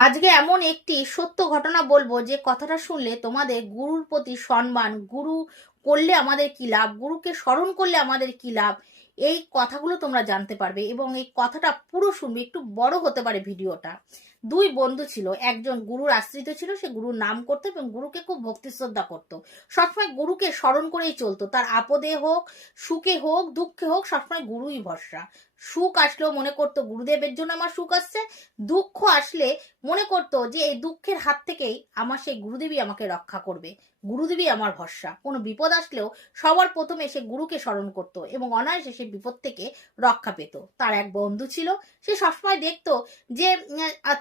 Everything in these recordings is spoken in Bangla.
আজকে এমন একটি সত্য ঘটনা বলবো যে কথাটা শুনলে তোমাদের গুরুর প্রতি সম্মান, গুরু করলে আমাদের কি লাভ, গুরুকে স্মরণ করলে আমাদের কি লাভ, এই কথাগুলো তোমরা জানতে পারবে। এবং এই কথাটা পুরো শুনবে, একটু বড় হতে পারে ভিডিওটা। দুই বন্ধু ছিল, একজন গুরুর আশ্রিত ছিল, সে গুরুর নাম করতো এবং গুরুকে খুব ভক্তি শ্রদ্ধা করতো। সবসময় গুরুকে স্মরণ করেই চলতো, তার আপদে হোক, সুখে হোক, দুঃখে হোক, সবসময় গুরুই ভরসা। সুখ আসলেও মনে করতো গুরুদেবের জন্য আমার সুখ আসছে, দুঃখ আসলে মনে করতো যে এই দুঃখের হাত থেকেই আমার সেই গুরুদেবী আমাকে রক্ষা করবে, গুরুদেবী আমার ভরসা। কোনো বিপদ আসলেও সবার প্রথমে সে গুরুকে স্মরণ করত এবং অনায়াসে সে বিপদ থেকে রক্ষা পেত। তার এক বন্ধু ছিল, সে সবসময় দেখতো যে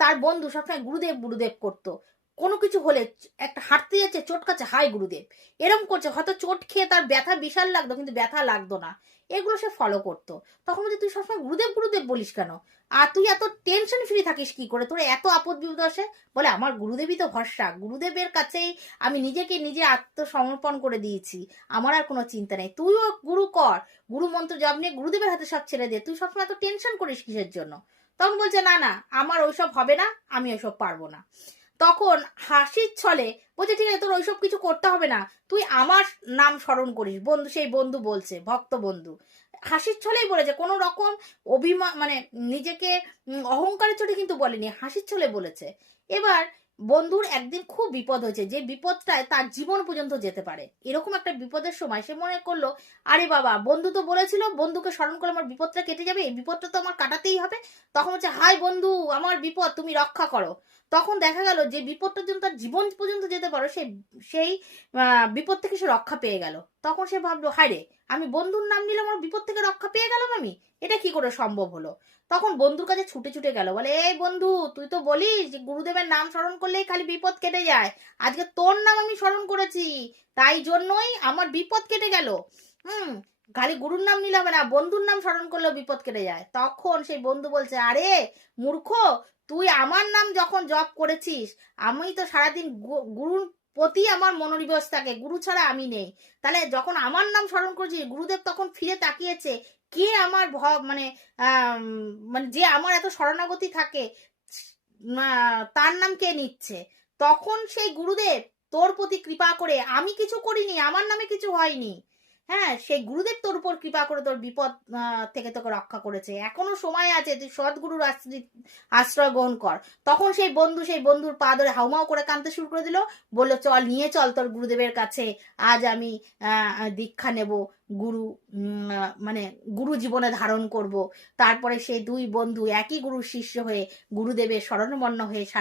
তার বন্ধু সবসময় গুরুদেব গুরুদেব করতো। কোনো কিছু হলে, একটা হাঁটতে যাচ্ছে, চোট খাচ্ছে, হাই গুরুদেব, এরম করছে। হয়তো চোট খেয়ে তার ব্যথা বিশাল লাগতো, কিন্তু ব্যথা লাগতো না। এগুলো সে ফলো করতো। তখন বলছে, তুই সবসময় গুরুদেব গুরুদেব বলিস কেন? আর তুই এত টেনশন ফ্রি থাকিস কি করে? তোর এত আপদ বিপদ আসে? বলে, আমার গুরুদেবই তো ভরসা, গুরুদেবের কাছেই আমি নিজেকে নিজে আত্মসমর্পণ করে দিয়েছি, আমার আর কোনো চিন্তা নেই। তুইও গুরু কর, গুরু মন্ত্র জপ নিয়ে গুরুদেবের হাতে সব ছেড়ে দে, তুই সবসময় এত টেনশন করিস কিসের জন্য? তখন বলছে, না না, আমার ওইসব হবে না, আমি ওইসব পারবো না। তখন হাসির ছলে বলছে, ঠিক আছে, তোর ওইসব কিছু করতে হবে না, তুই আমার নাম স্মরণ করিস। বন্ধু, সেই বন্ধু বলছে, ভক্ত বন্ধু হাসির ছলেই বলেছে, কোনো রকম অভিমান মানে নিজেকে অহংকারের চোটে কিন্তু বলেনি, হাসির ছলে বলেছে। এবার বন্ধুর একদিন খুব বিপদ হয়েছে, যে বিপদটায় তার জীবন পর্যন্ত যেতে পারে। এরকম একটা বিপদের সময় সে মনে করলো, আরে বাবা, বন্ধু তো বলেছিল, বন্ধুকে স্মরণ করলে আমার বিপদটা কেটে যাবে, এই বিপদটা তো আমার কাটাতেই হবে। তখন হচ্ছে, হাই বন্ধু, আমার বিপদ, তুমি রক্ষা করো। তখন দেখা গেল যে বিপদটার জন্য তার জীবন পর্যন্ত যেতে পারো, সেই বিপদ থেকে সে রক্ষা পেয়ে গেল। তখন সে ভাবলো, হায় রে, আমি বন্ধুর নাম নিলাম, আমার বিপদ থেকে রক্ষা পেয়ে গেলাম আমি, এটা কি করে সম্ভব হলো? তখন বন্ধুর কাছে ছুটে ছুটে গেল, বলে, এই বন্ধু, তুই তো বলিস যে গুরুদেবের নাম স্মরণ করলেই খালি বিপদ কেটে যায়, আজকে তোর নাম আমি স্মরণ করেছি, তাই জন্যই আমার বিপদ কেটে গেল। হুম, খালি গুরুর নাম নিলে হবে না, বন্ধুর নাম স্মরণ করলেও বিপদ কেটে যায়। তখন সেই বন্ধু বলছে, আরে মূর্খ, তুই আমার নাম যখন জপ করেছিস, আমি তো সারাদিন গুরুর প্রতি আমার মনোনিবেশ থাকে, গুরু ছাড়া আমি নেই। তাহলে যখন আমার নাম স্মরণ করেছিস, গুরুদেব তখন ফিরে তাকিয়েছে, কে আমার মানে মানে যে আমার এত শরণাগতি থাকে, তার নাম কে নিচ্ছে? তখন সেই গুরুদেব তোর প্রতি কৃপা করে, আমি কিছু করিনি, আমার নামে কিছু হয়নি, হ্যাঁ, সেই গুরুদেব তোর উপর কৃপা করে তোর বিপদ থেকে তোকে রক্ষা করেছে। এখনো সময় আছে, তুই সদ্গুরুর আশ্রয় গ্রহণ কর। তখন সেই বন্ধুর পা ধরে হাউমাউ করে কাঁদতে শুরু করে দিল। বললো, চল, নিয়ে চল তোর গুরুদেবের কাছে, আজ আমি দীক্ষা নেব, গুরু মানে গুরু জীবনে ধারণ করব। তারপরে সেই দুই বন্ধু একই গুরুর শিষ্য হয়ে গুরুদেবের শরণাপন্ন হয়ে সারা